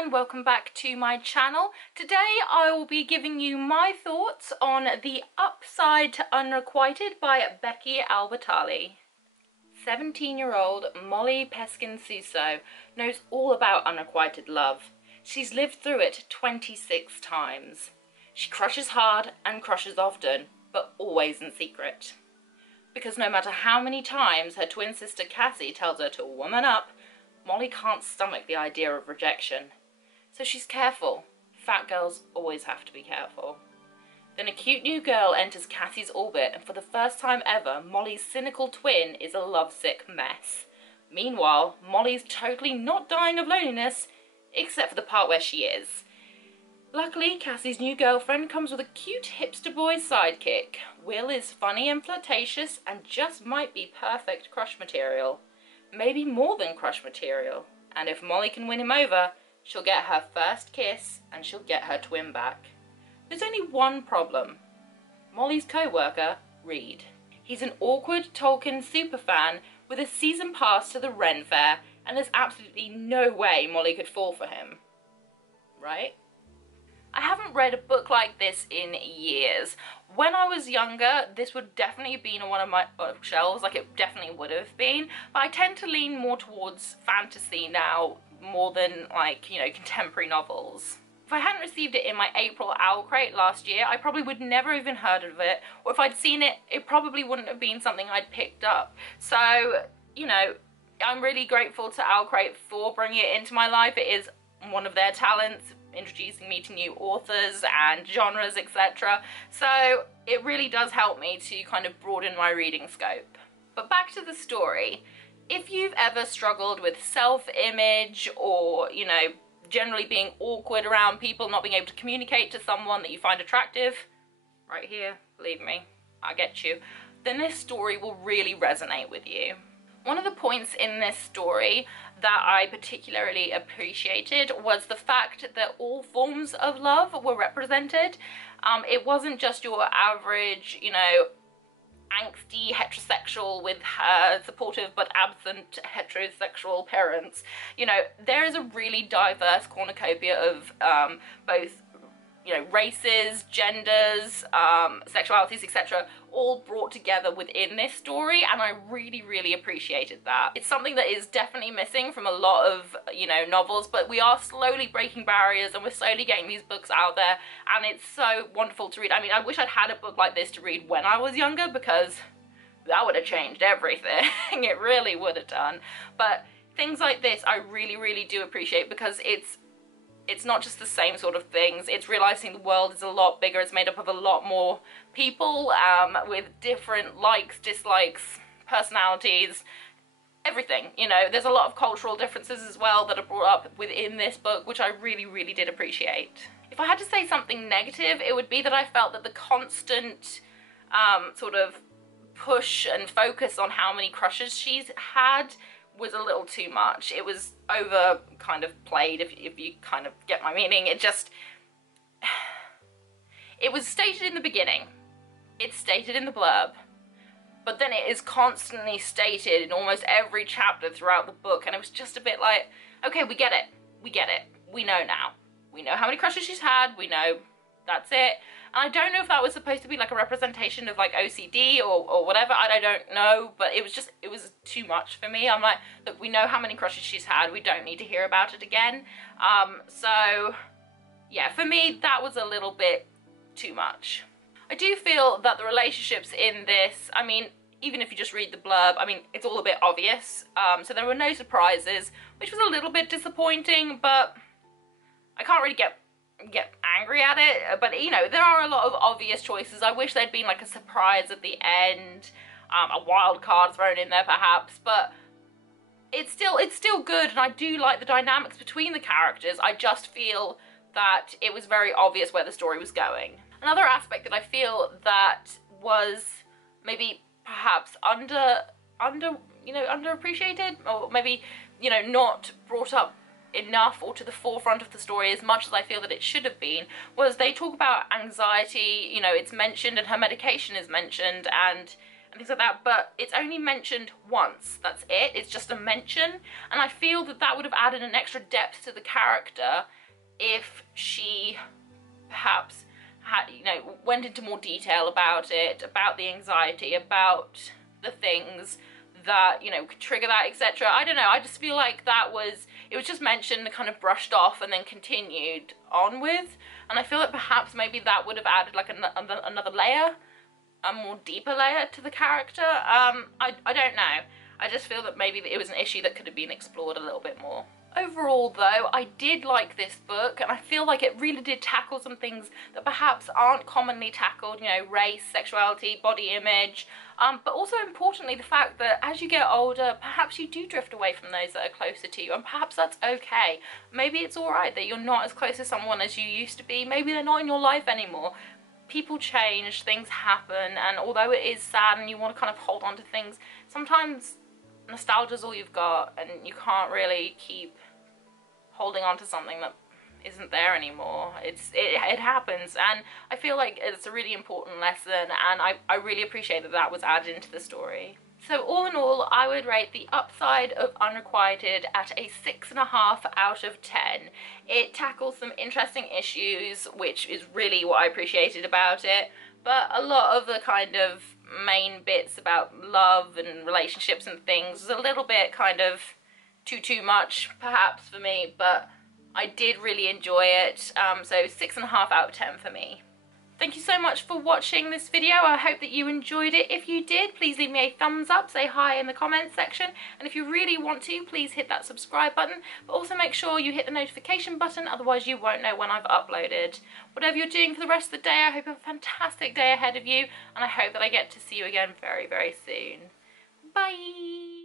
and welcome back to my channel. Today I will be giving you my thoughts on The Upside to Unrequited by Becky Albertalli. 17-year-old Molly Peskin-Suso knows all about unrequited love. She's lived through it 26 times. She crushes hard and crushes often, but always in secret. Because no matter how many times her twin sister Cassie tells her to woman up, Molly can't stomach the idea of rejection. So she's careful. Fat girls always have to be careful. Then a cute new girl enters Cassie's orbit, and for the first time ever, Molly's cynical twin is a lovesick mess. Meanwhile, Molly's totally not dying of loneliness, except for the part where she is. Luckily, Cassie's new girlfriend comes with a cute hipster boy sidekick. Will is funny and flirtatious and just might be perfect crush material. Maybe more than crush material. And if Molly can win him over, she'll get her first kiss and she'll get her twin back. There's only one problem. Molly's co-worker, Reed. He's an awkward Tolkien superfan with a season pass to the Ren Fair, and there's absolutely no way Molly could fall for him. Right? I haven't read a book like this in years. When I was younger, this would definitely have been on one of my shelves, like it definitely would have been, but I tend to lean more towards fantasy now, more than like, you know, contemporary novels. If I hadn't received it in my April Owl Crate last year, I probably would never even heard of it, or if I'd seen it, it probably wouldn't have been something I'd picked up. So, you know, I'm really grateful to Owl Crate for bringing it into my life. It is one of their talents, introducing me to new authors and genres, etc. So it really does help me to kind of broaden my reading scope. But back to the story. If you've ever struggled with self-image or, you know, generally being awkward around people, not being able to communicate to someone that you find attractive, right here, believe me, I get you, then this story will really resonate with you. One of the points in this story that I particularly appreciated was the fact that all forms of love were represented. It wasn't just your average, you know, angsty heterosexual with her supportive but absent heterosexual parents. You know, there is a really diverse cornucopia of both, you know, races, genders, sexualities, etc., all brought together within this story, and I really, really appreciated that. It's something that is definitely missing from a lot of, you know, novels, but we are slowly breaking barriers and we're slowly getting these books out there, and it's so wonderful to read. I mean, I wish I'd had a book like this to read when I was younger, because that would have changed everything. It really would have done. But things like this I really, really do appreciate, because it's not just the same sort of things. It's realizing the world is a lot bigger. It's made up of a lot more people with different likes, dislikes, personalities, everything. You know, there's a lot of cultural differences as well that are brought up within this book, which I really, really did appreciate. If I had to say something negative, it would be that I felt that the constant sort of push and focus on how many crushes she's had was a little too much. It was over kind of played, if you kind of get my meaning. It was stated in the beginning, it's stated in the blurb, but then it is constantly stated in almost every chapter throughout the book, and it was just a bit like, okay, we get it, we know now. We know how many crushes she's had, we know that's it. And I don't know if that was supposed to be like a representation of like OCD or whatever, I don't know, but it was too much for me. I'm like, look, we know how many crushes she's had, we don't need to hear about it again. So yeah, for me, that was a little bit too much. I do feel that the relationships in this, I mean, even if you just read the blurb, I mean, it's all a bit obvious. So there were no surprises, which was a little bit disappointing, but I can't really get angry at it. But, you know, there are a lot of obvious choices. I wish there'd been like a surprise at the end, a wild card thrown in there perhaps, but it's still good, and I do like the dynamics between the characters. I just feel that it was very obvious where the story was going. Another aspect that I feel that was maybe perhaps underappreciated, or maybe, you know, not brought up enough or to the forefront of the story as much as I feel that it should have been, was they talk about anxiety, you know, it's mentioned, and her medication is mentioned, and and things like that, but it's only mentioned once. That's it. It's just a mention, and I feel that that would have added an extra depth to the character if she perhaps had, you know, went into more detail about it, about the anxiety, about the things that, you know, could trigger that, etc. I don't know, I just feel like it was just mentioned and kind of brushed off and then continued on with, and I feel that perhaps maybe that would have added like another layer, a more deeper layer to the character. I don't know. I just feel that maybe it was an issue that could have been explored a little bit more. Overall though, I did like this book, and I feel like it really did tackle some things that perhaps aren't commonly tackled, you know, race, sexuality, body image, but also importantly the fact that as you get older, perhaps you do drift away from those that are closer to you, and perhaps that's okay. Maybe it's alright that you're not as close to someone as you used to be. Maybe they're not in your life anymore. People change, things happen, and although it is sad and you want to kind of hold on to things, sometimes nostalgia's all you've got, and you can't really keep holding on to something that isn't there anymore. It happens, and I feel like it's a really important lesson, and I really appreciate that that was added into the story. So all in all, I would rate The Upside of Unrequited at a 6.5 out of 10. It tackles some interesting issues, which is really what I appreciated about it, but a lot of the kind of main bits about love and relationships and things was a little bit kind of too much perhaps for me, but I did really enjoy it, so 6.5 out of 10 for me. Thank you so much for watching this video. I hope that you enjoyed it. If you did, please leave me a thumbs up, say hi in the comments section, and if you really want to, please hit that subscribe button, but also make sure you hit the notification button, otherwise you won't know when I've uploaded. Whatever you're doing for the rest of the day, I hope you have a fantastic day ahead of you, and I hope that I get to see you again very, very soon. Bye!